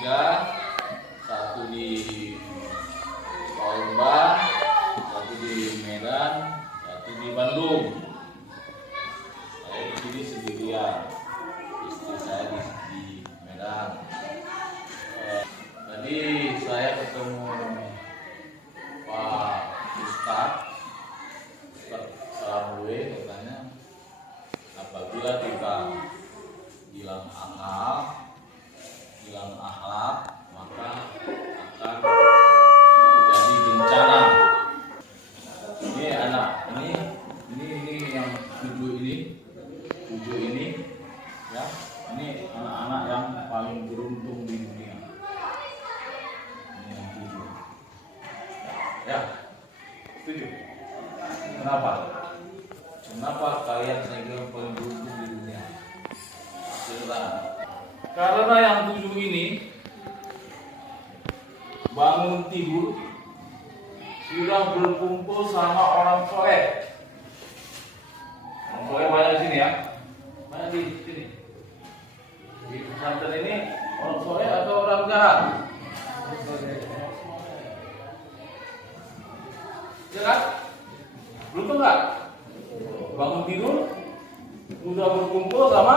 Salatiga, satu di Palembang, satu di Medan, satu di Bandung. Saya di sini sendirian, istri saya di Medan. Tadi saya ketemu Pak Ustadz Saramwe, katanya apabila kita hilang akhlak, maka akan terjadi bencana. Ini anak ini yang tujuh ini ya, ini anak-anak yang paling beruntung di dunia. Ini yang tujuh. Ya, setuju? Kenapa kalian saya bilang paling beruntung di dunia? Karena yang tujuh ini bangun tidur sudah berkumpul sama orang soleh. Orang soleh banyak di sini ya, banyak di sini. Di pesantren ini orang soleh atau orang jahat? Ya kan? Beruntung nggak? Bangun tidur sudah berkumpul sama.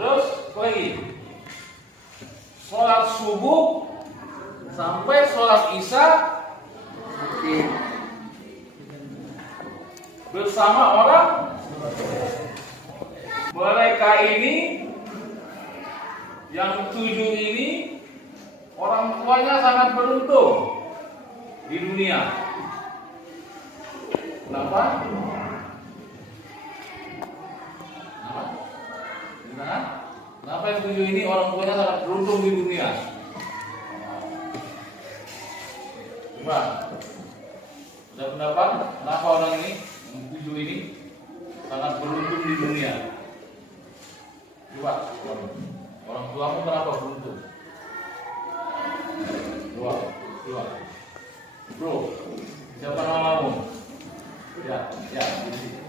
Terus lagi sholat subuh sampai sholat isya bersama orang. Mereka ini yang tujuh ini orang tuanya sangat beruntung di dunia. Kenapa? Kenapa yang tujuh ini orang tuanya sangat beruntung di dunia? Coba, ada pendapat kenapa orang ini yang tujuh ini sangat beruntung di dunia? Coba, orang tuamu kenapa beruntung? Coba, bro, siapa namamu? Ya,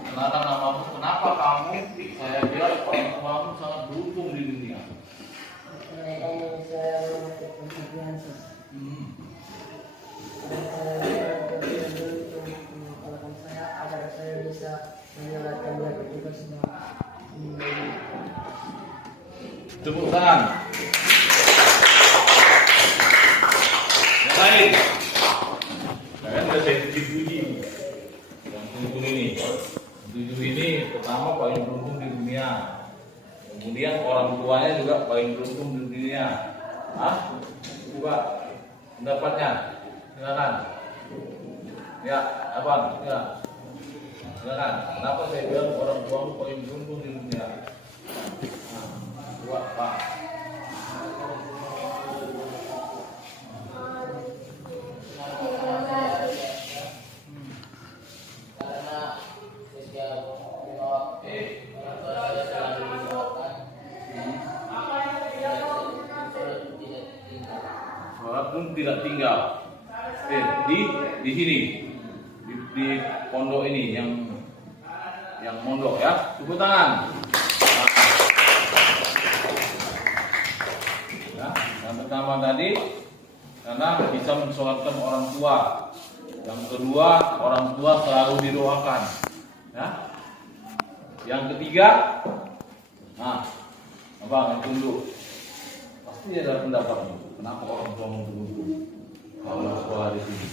kenapa namamu? Kenapa kamu? Saya bilang orang tuamu sangat beruntung di dunia. Kamu saya beruntung saya agar saya bisa menjalankan dia tugasnya. Tepuk tangan. Yang lain. Kalian udah saya puji-puji. Yang tujuh ini pertama paling beruntung di dunia. Kemudian orang tuanya juga paling beruntung di dunia. Coba pendapatnya, silakan. Ya, abang, ya. Silakan. Kenapa saya bilang orang tuamu paling beruntung di dunia? Coba, Pak. Pun tidak tinggal di sini di pondok ini yang mondok ya, tepuk tangan. Ya, yang pertama tadi karena bisa mensolatkan orang tua. Yang kedua, orang tua selalu didoakan. Ya. Yang ketiga, abang yang tunduk pasti ada pendapat. Kenapa orang tua mau beruntung kalau sekolah di sini?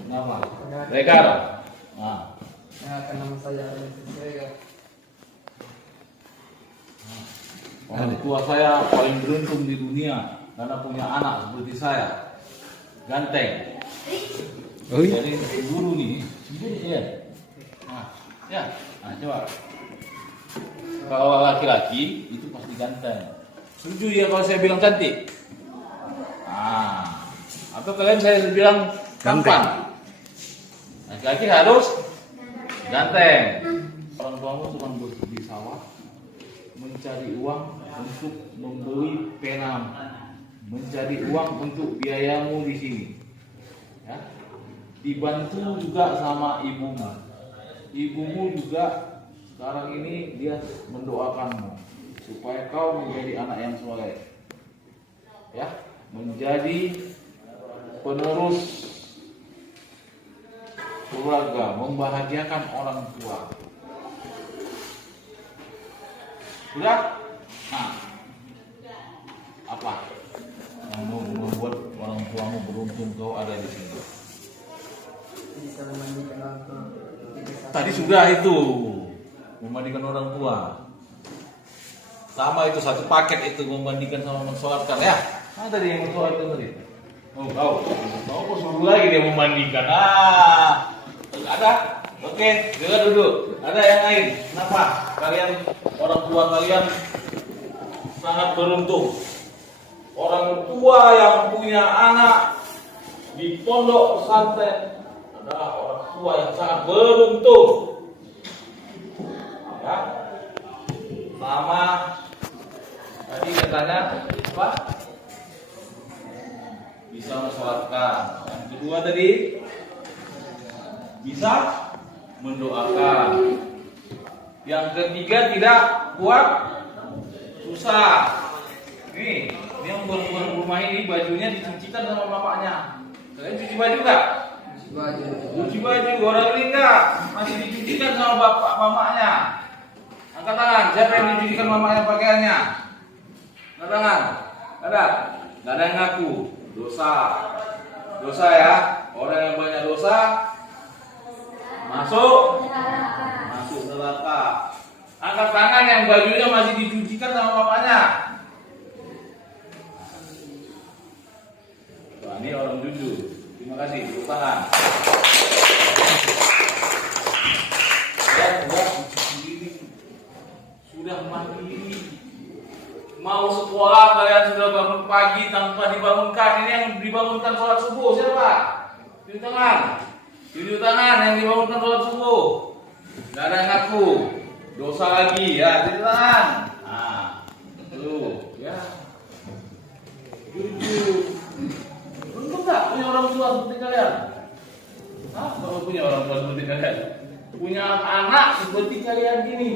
Kenapa? Regar. Karena nama saya Regar. Orang tua saya paling beruntung di dunia karena punya anak seperti saya, ganteng. Jadi guru nih, ya. Coba. Kalau laki-laki itu pasti ganteng. Setuju ya kalau saya bilang cantik? Atau kalian saya bilang tampan? Laki-laki harus ganteng. Orang tuamu cuma di sawah mencari uang untuk membeli pena, mencari uang untuk biayamu di sini. Ya. Dibantu juga sama ibumu. Ibumu juga sekarang ini dia mendoakanmu supaya kau menjadi anak yang soleh, ya, menjadi penerus keluarga, membahagiakan orang tua. Sudah? Nah, apa yang membuat orang tuamu beruntung kau ada di sini? Bisa memandikan orang tua. Tadi sudah itu memandikan orang tua. Sama itu satu paket itu memandikan sama mensolatkan ya. Mana tadi yang mensolatkan tadi? Oh, kau suruh lagi dia memandikan. Ada. Oke, juga duduk. Ada yang lain. Kenapa? Kalian orang tua kalian sangat beruntung. Orang tua yang punya anak di pondok pesantren adalah orang tua yang sangat beruntung. Ya. Sama tadi katanya apa? Bisa mensolatkan. Yang kedua tadi bisa mendoakan. Yang ketiga tidak buat susah. Nih, ini yang buat rumah ini bajunya dicucikan sama bapaknya. Kalian cuci baju nggak? Cuci baju. Orang ini nggak masih dicucikan sama bapak mamanya. Angkat tangan. Siapa yang dicucikan mamanya pakaiannya? Angkat tangan. Ada? Nggak ada yang ngaku. Dosa. Dosa ya. Orang yang banyak dosa masuk neraka. Angkat tangan yang bajunya masih dicucikan sama bapaknya. Wah, ini orang jujur. Terima kasih. Tepuk tangan. Sudah mandiri. Mau sekolah kalian sudah bangun pagi tanpa dibangunkan. Ini yang dibangunkan sholat subuh siapa? Tunjuk tangan. Tunjuk tangan yang dibangunkan sholat subuh. Gak ada yang ngaku. Dosa lagi ya. Tunjuk tangan. Nah, tuh ya. Jujur. Untung gak punya orang tua seperti kalian? Hah? Kalau punya orang tua seperti kalian? Punya anak seperti kalian gini.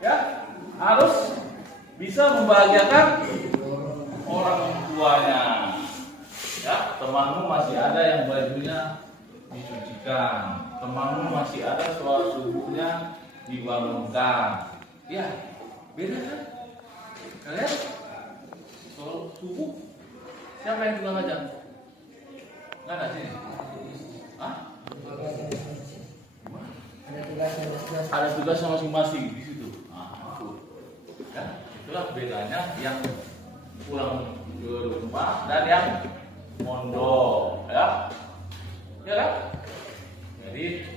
Ya, harus bisa membahagiakan orang tuanya. Ya, temanmu masih ada yang bajunya dicucikan, temanmu masih ada sholat subuhnya dibangunkan. Ya, beda kan? Kalian sholat subuh siapa yang tukang ajar? Nggak ada sini. Hah? Ada tugasnya masing-masing di situ. Ya, itulah bedanya yang pulang ke rumah dan yang mondok, ya, ya kan? Jadi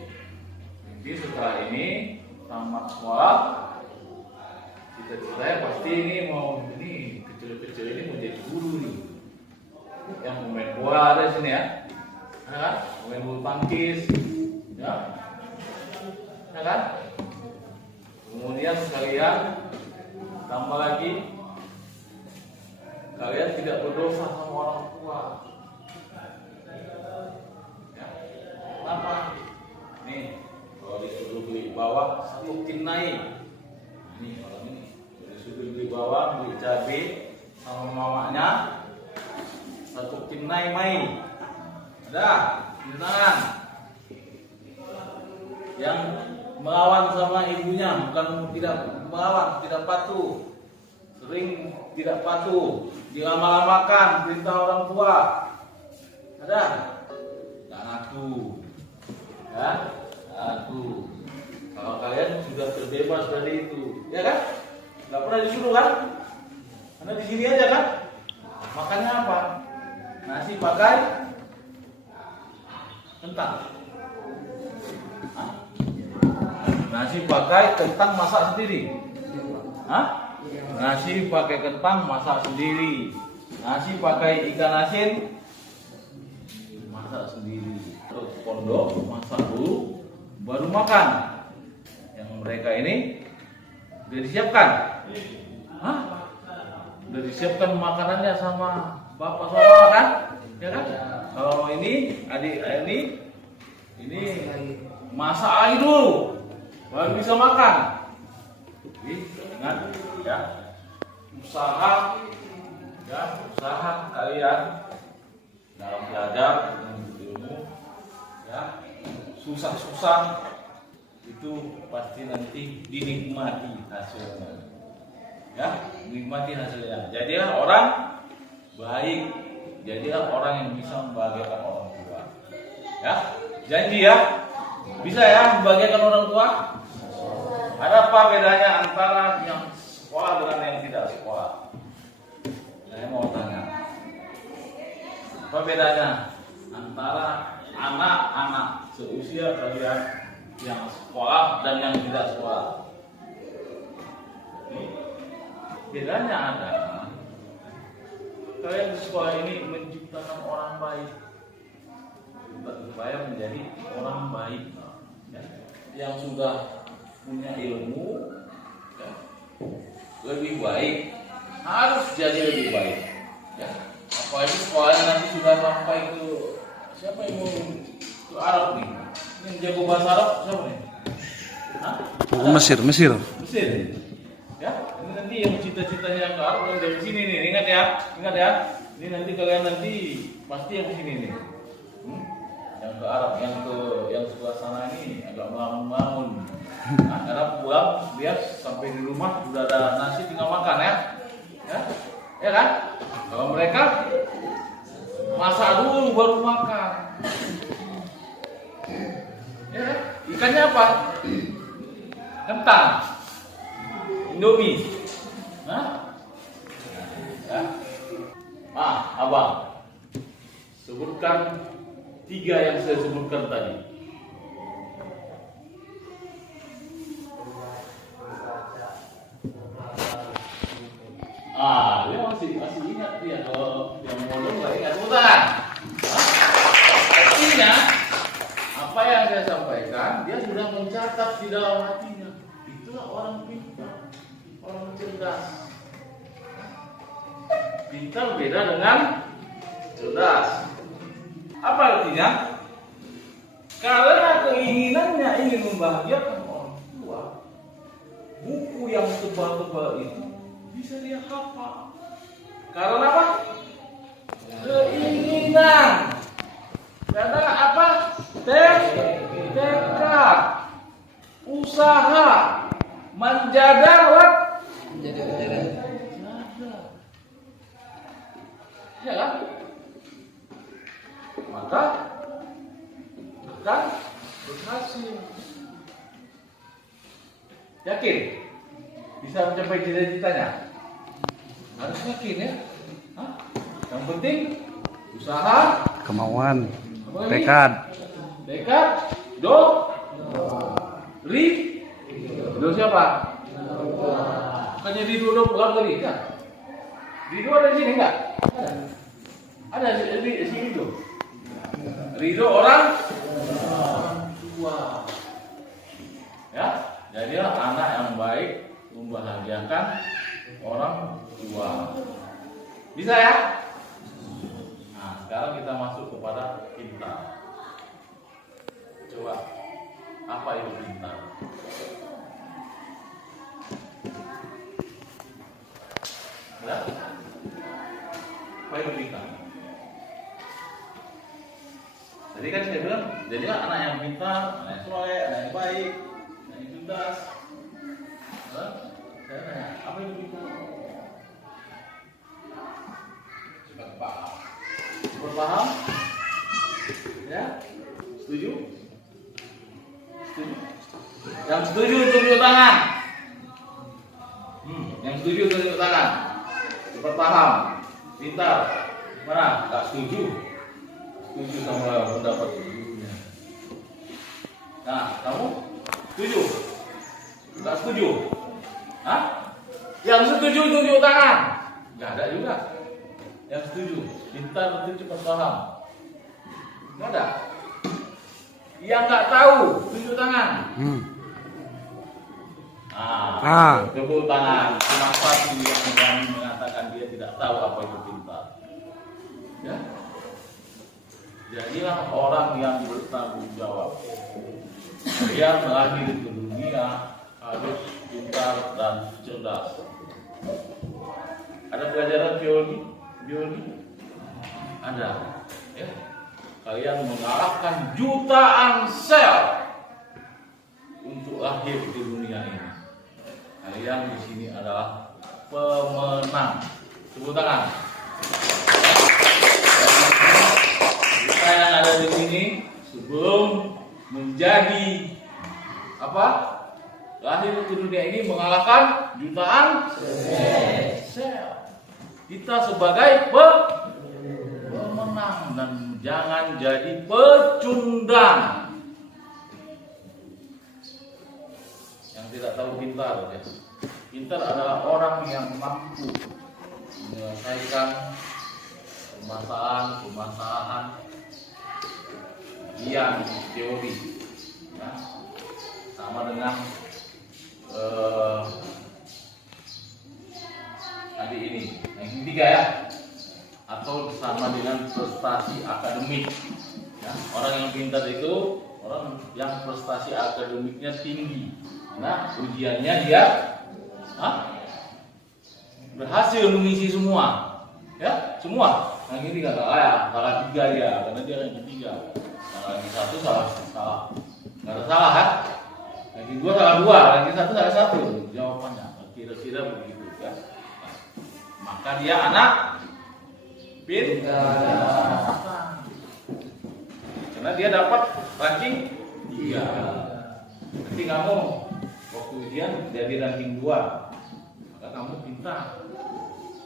setelah ini tamat sekolah, cita-citanya pasti ini mau ini kecil-kecil ini mau jadi guru nih, yang pemain bola ada di sini ya, kan? Pemain bulu tangkis, ya kan? Kemudian sekalian tambah lagi, kalian tidak berdosa sama orang tua. Ya. Kenapa? Nih, kalau disuruh beli bawang, satu tin naik. Ini orang ini disuruh beli bawang, beli cabai sama mamanya, satu tin naik main. Ada, di tangan. Yang melawan sama ibunya, bukan tidak melawan, tidak patuh, sering tidak patuh, dilama-lamakan perintah orang tua. Ada? Nggak ngaku, ya? Ngaku. Kalau kalian sudah terbebas dari itu, ya kan? Nggak pernah disuruh kan? Karena di sini aja kan? Makannya apa? Nasi pakai kentang. Nasi pakai kentang masak sendiri. Hah? Nasi pakai kentang masak sendiri. Nasi pakai ikan asin masak sendiri. Terus pondok masak dulu baru makan. Yang mereka ini udah disiapkan. Hah? Udah disiapkan makanannya sama bapak sama mama kan? Ya kan? Kalau ini adik ini masak lagi dulu. baru bisa makan. Jadi ingat ya, usaha kalian dalam belajar menuntut ilmu ya, susah-susah itu pasti nanti dinikmati hasilnya ya, dinikmati hasilnya. Jadilah orang baik, jadilah orang yang bisa membahagiakan orang tua ya. Janji ya, bisa ya membahagiakan orang tua. Ada apa bedanya antara yang sekolah dengan yang tidak sekolah? Saya mau tanya, apa bedanya antara anak-anak seusia kalian yang sekolah dan yang tidak sekolah? Bedanya adalah kalian di sekolah ini menciptakan orang baik supaya menjadi orang baik ya, yang sudah punya ilmu ya, lebih baik, harus jadi lebih baik ya. Apalagi sekolahnya nanti sudah sampai ke siapa yang mau ke Arab nih, yang jago bahasa Arab siapa nih? Hah? Mesir Ya, ini nanti yang cita-citanya ke Arab yang dari sini nih, ingat ya. Ini nanti kalian nanti pasti yang ke sini nih. Yang ke Arab, yang sebelah sana ini agak melamun-melamun. Nah, karena pulang dia sampai di rumah sudah ada nasi tinggal makan ya. Ya kan? Kalau mereka masak dulu baru makan. Ya kan? Ikannya apa? Kentang, Indomie. Ya. Abang, sebutkan 3 yang saya sebutkan tadi. Dia masih ingat dia. Kalau yang bodoh nggak ingat, bukan? Artinya apa yang saya sampaikan dia sudah mencatat di dalam hatinya. Itulah orang pintar, orang cerdas. Pintar beda dengan cerdas. Apa artinya? Karena keinginannya ingin membahagiakan orang tua, buku yang tebal-tebal itu bisa dia hafal. Karena apa? Keinginan. Karena apa? Tekad, usaha, menjaga ya kan? Maka akan berhasil. Yakin bisa mencapai cita-citanya? Harus yakin ya. Yang penting usaha, kemauan, tekad, do siapa? Bukannya Ridho pulang kali kan? Ridho ada di sini enggak? Ada di sini Ridho. Ridho orang tua. Ya, jadilah anak yang baik, membahagiakan orang tua. Bisa ya? Nah, sekarang kita masuk kepada pintar. Coba, apa itu pintar? Ya? Apa itu pintar? Jadi kan saya bilang, jadilah anak yang pintar, anak yang soleh, anak yang baik, anak yang cerdas. Saya tanya, apa itu pintar? Cepat paham? Ya? Setuju? Yang setuju tunjuk tangan. Yang setuju tunjuk tangan. Cepat paham, pintar. Mana? Tak setuju? Setuju sama pendapat ibunya. Nah, kamu setuju? Tak setuju? Hah? Yang setuju tunjuk tangan. Gak ada juga. Yang setuju, pintar itu cepat paham. Gak ada. Yang nggak tahu tunjuk tangan. Tepuk tangan. Kenapa dia mengatakan dia tidak tahu apa itu pintar? Ya. Jadilah orang yang bertanggung jawab. Dia melahir ke dunia dunia harus pintar dan cerdas. Ada pelajaran biologi? Ada. Ya. Kalian mengalahkan jutaan sel untuk lahir di dunia ini. Kalian di sini adalah pemenang. Tepuk tangan. Kita yang ada di sini sebelum menjadi apa? Lahir di dunia ini mengalahkan jutaan sel. Kita sebagai pemenang dan jangan jadi pecundang yang tidak tahu pintar. Ya. Pintar adalah orang yang mampu menyelesaikan permasalahan yang teori, ya. Sama dengan tadi ini yang ketiga ya, atau sama dengan prestasi akademik, ya. Orang yang pintar itu orang yang prestasi akademiknya tinggi, nah ujiannya dia berhasil mengisi semua, ya semua. Yang ini nggak salah ya, salah 3 dia, karena dia yang ketiga. Salah yang 1 salah, nggak ada salah ya. Yang kedua salah 2, yang ke-1 salah 1 jawabannya. Kira-kira begitu ya. Maka dia anak pintar. Karena dia dapat ranking 3. Nanti kamu waktu ujian jadi ranking 2, maka kamu pintar.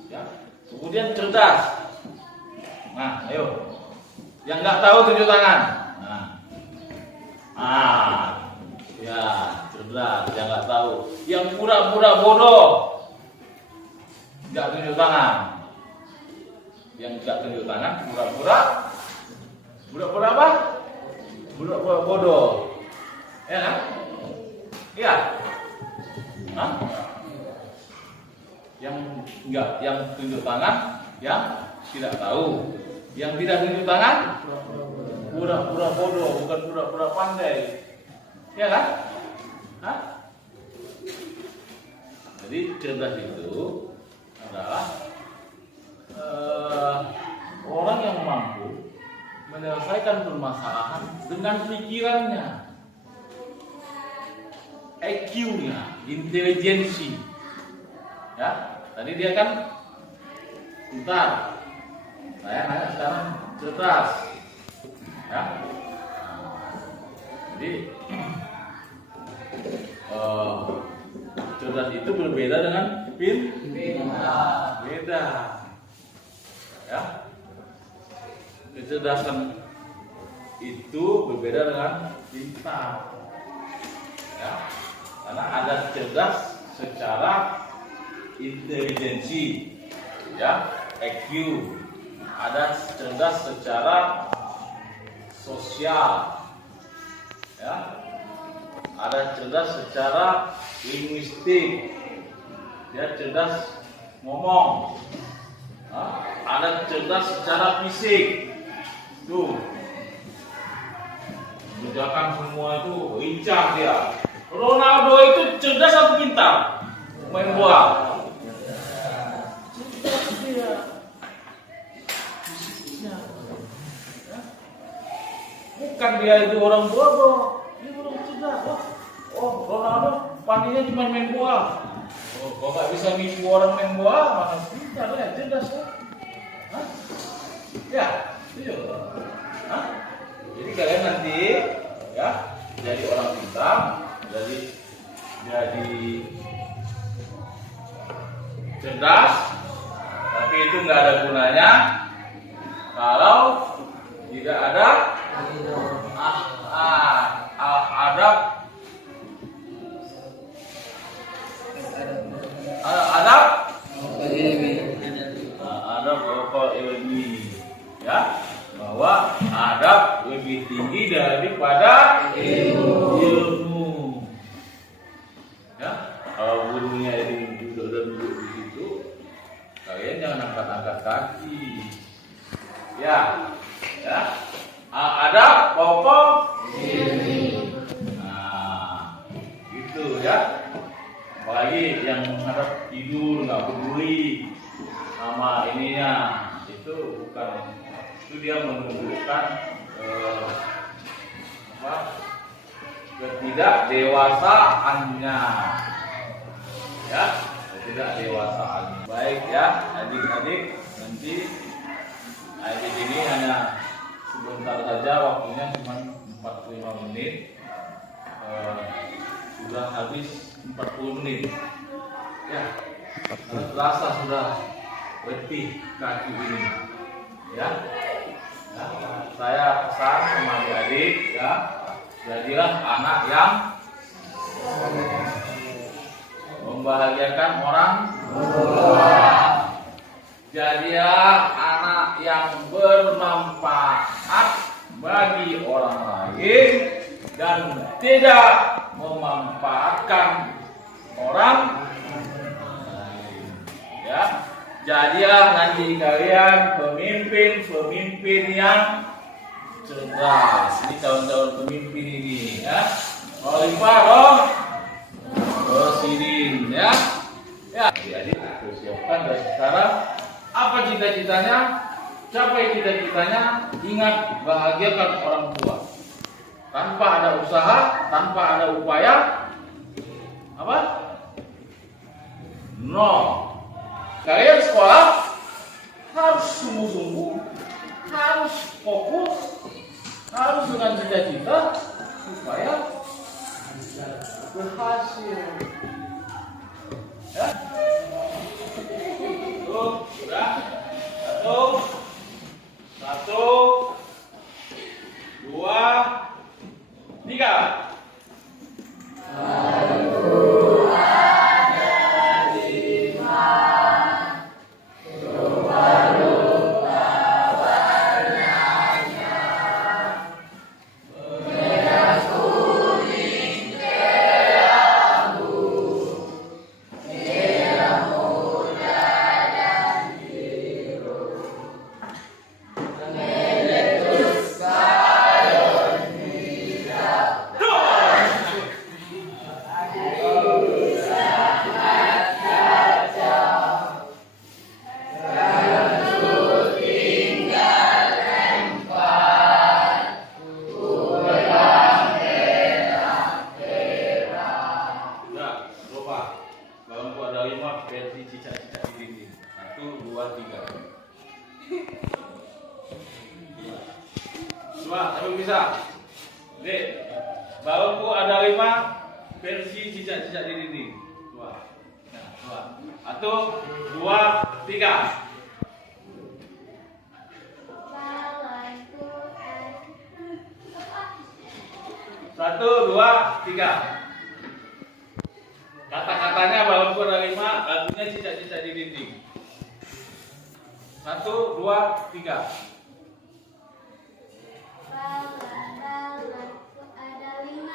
Ya. Kemudian cerdas. Nah, ayo. Yang nggak tahu tunjuk tangan. Ya, cerdas. Yang nggak tahu. Yang pura-pura bodoh, nggak tunjuk tangan. Yang nggak tunjuk tangan, pura-pura apa? Pura-pura bodoh. Ya kan? Iya. Hah? Yang tunjuk tangan, yang tidak tahu. Yang tidak tunjuk tangan, pura-pura bodoh, bukan pura-pura pandai. Ya kan? Hah? Jadi cerdas itu adalah orang yang mampu menyelesaikan permasalahan dengan pikirannya, IQ-nya, intelijensi. Ya, tadi dia kan pintar. Saya nanya sekarang cerdas. Ya. Jadi cerdas itu berbeda dengan pintar. Beda. Ya. Kecerdasan itu berbeda dengan pintar. Ya. Karena ada cerdas secara intelijensi, ya, IQ. Ada cerdas secara sosial, ya. Ada cerdas secara linguistik, dia cerdas ngomong. Ada cerdas secara fisik, tuh, mengerjakan semua itu lincah dia. Ronaldo itu cerdas atau pintar? Main bola. Cerdas dia. Bukan dia itu orang bodoh, dia orang cerdas. Oh, Ronaldo pandainya cuma main bola. Oh, kok nggak bisa nipu orang main bola, mana pintar ya, cerdas ya? Hah? Ya, setuju. Hah? Jadi kalian nanti ya jadi orang pintar, jadi cerdas, tapi itu nggak ada gunanya kalau tidak ada adab pokok ilmi, ya, bahwa adab lebih tinggi daripada ilmu. Ya, kalau gurunya itu duduk di situ, kalian jangan angkat-angkat kaki. Ya, ya. Adab pokok ilmi. Nah, gitu. ya. Apalagi yang menghadap tidur nggak peduli sama ininya, itu bukan, itu dia menunjukkan ketidakdewasaannya, ya, ketidakdewasaannya. Baik ya, adik-adik, nanti adik ini hanya sebentar saja, waktunya cuma 45 menit. Sudah habis 40 menit ya, terasa sudah letih kaki ini ya. Saya pesan sama adik-adik ya, jadilah anak yang membahagiakan orang tua, jadilah anak yang bermanfaat bagi orang lain dan tidak memanfaatkan orang lain. Ya, jadilah nanti kalian pemimpin yang cerdas. Ini calon-calon pemimpin ini, ya. Khalifah dong, presiden, ya. Ya, jadi persiapkan dari sekarang. Apa cita-citanya? Capai cita-citanya. Ingat, bahagiakan orang tua. Tanpa ada usaha, tanpa ada upaya, apa? No. Kalian sekolah harus sungguh-sungguh, harus fokus, harus dengan cita-cita supaya berhasil. Ya? Tuh, sudah. Satu, dua, tiga. Versi cicak-cicak di dinding. 1, 2, 3. Coba, tapi bisa. Dek, balonku ada 5 versi cicak-cicak di dinding. Coba. Nah, coba. 1, 2, 3. Satu, dua, tiga. Kata-katanya balonku ada 5, lagunya cicak-cicak di dinding. 1, 2, 3. Balonku ada 5.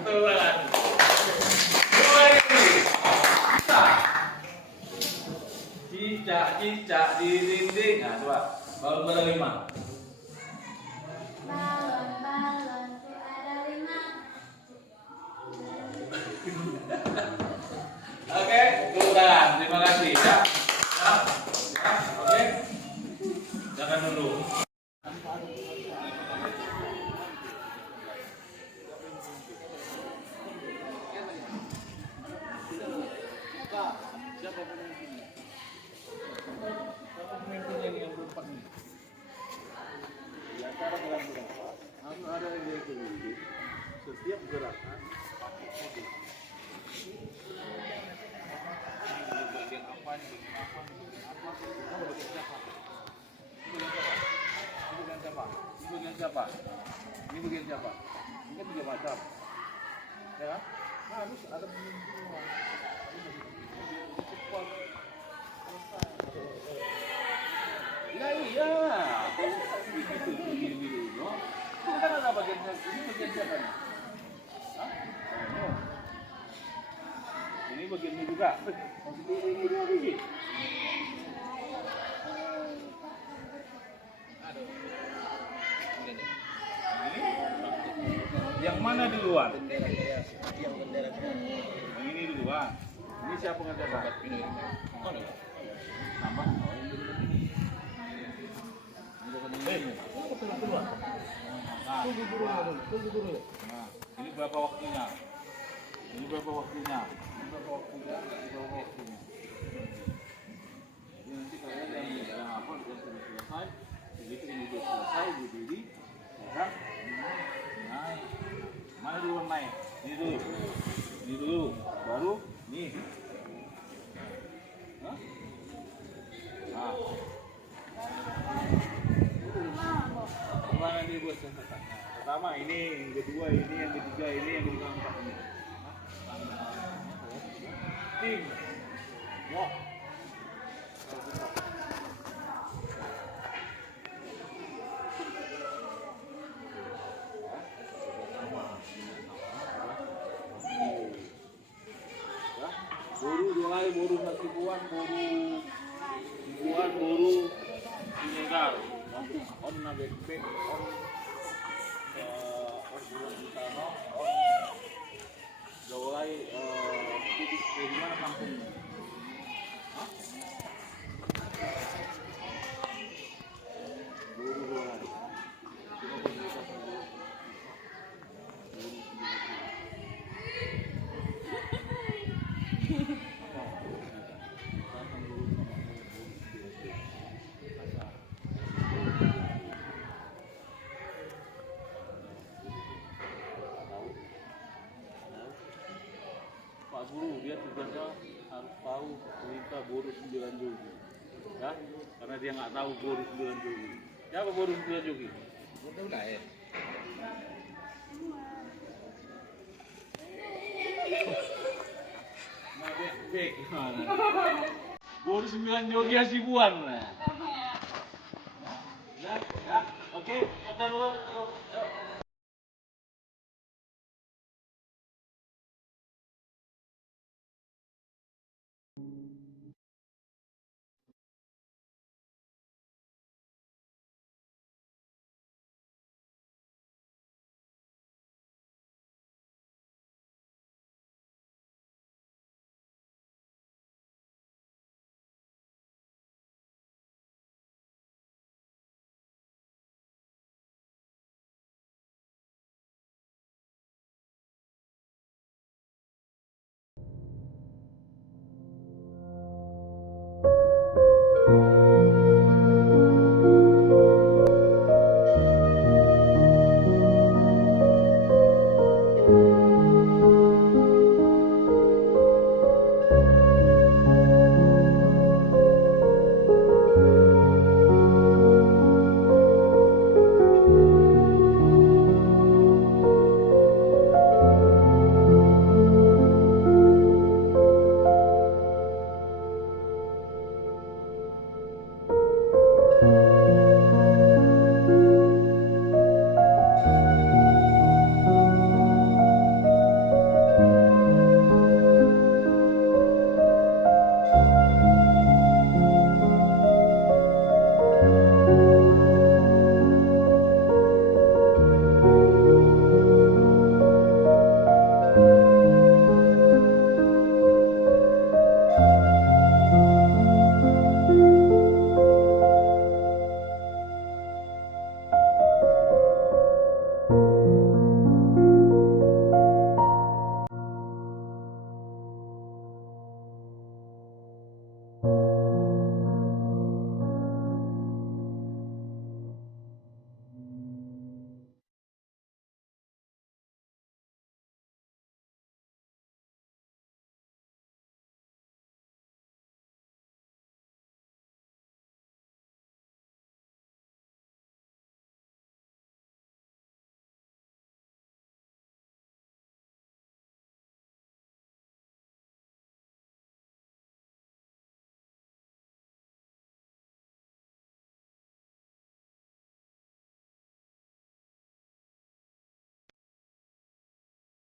Betul banget. Mulai ini. Cicak-cicak di dinding. Nah, coba. Balonku ada 5. Balonku ada 5. Oke, tepuk tangan. Terima kasih ya. Ya, oke. Jangan dulu. Setiap gerakan bagian apa ini bagian siapa? Ini bagian siapa? Ini bagian siapa? Ini kan 3 macam, ya kan? Harus ada semua. Ya iya, begitu dulu. Itu kan ada bagian ini bagian siapa nih? Hah? Oh. Ini bagian ini juga. Ini biji. Yang mana duluan? Yang ini dulu Bang. Ini siapa ngerjakan? Tambah. Oh, ini dulu. Tunggu dulu. Nah, ini berapa waktunya? Ini berapa waktunya? Ini nanti kalian yang apa yang sudah selesai, begitu ini sudah selesai berdiri, ya kan? Naik. Mana dulu naik? Ini dulu, baru nih. Hah? Nah. Gimana nih bos catatan? Pertama ini, yang kedua ini, yang ketiga ini, yang keempat ini. Tim. Wah. Boru mulai boru Hasibuan, boru Sinegar, on na backpack, on bulan utama, on Jawai titik di mana kampungnya? Boru mulai. Pak Guru dia tugasnya harus tahu cerita boru 9 jogi, ya, karena dia nggak tahu boru 9 jogi. Siapa boru 9 jogi? Udah ya. Nah, baik gimana? Boru 9 jogi Hasibuan. Ya, oke, kita dulu.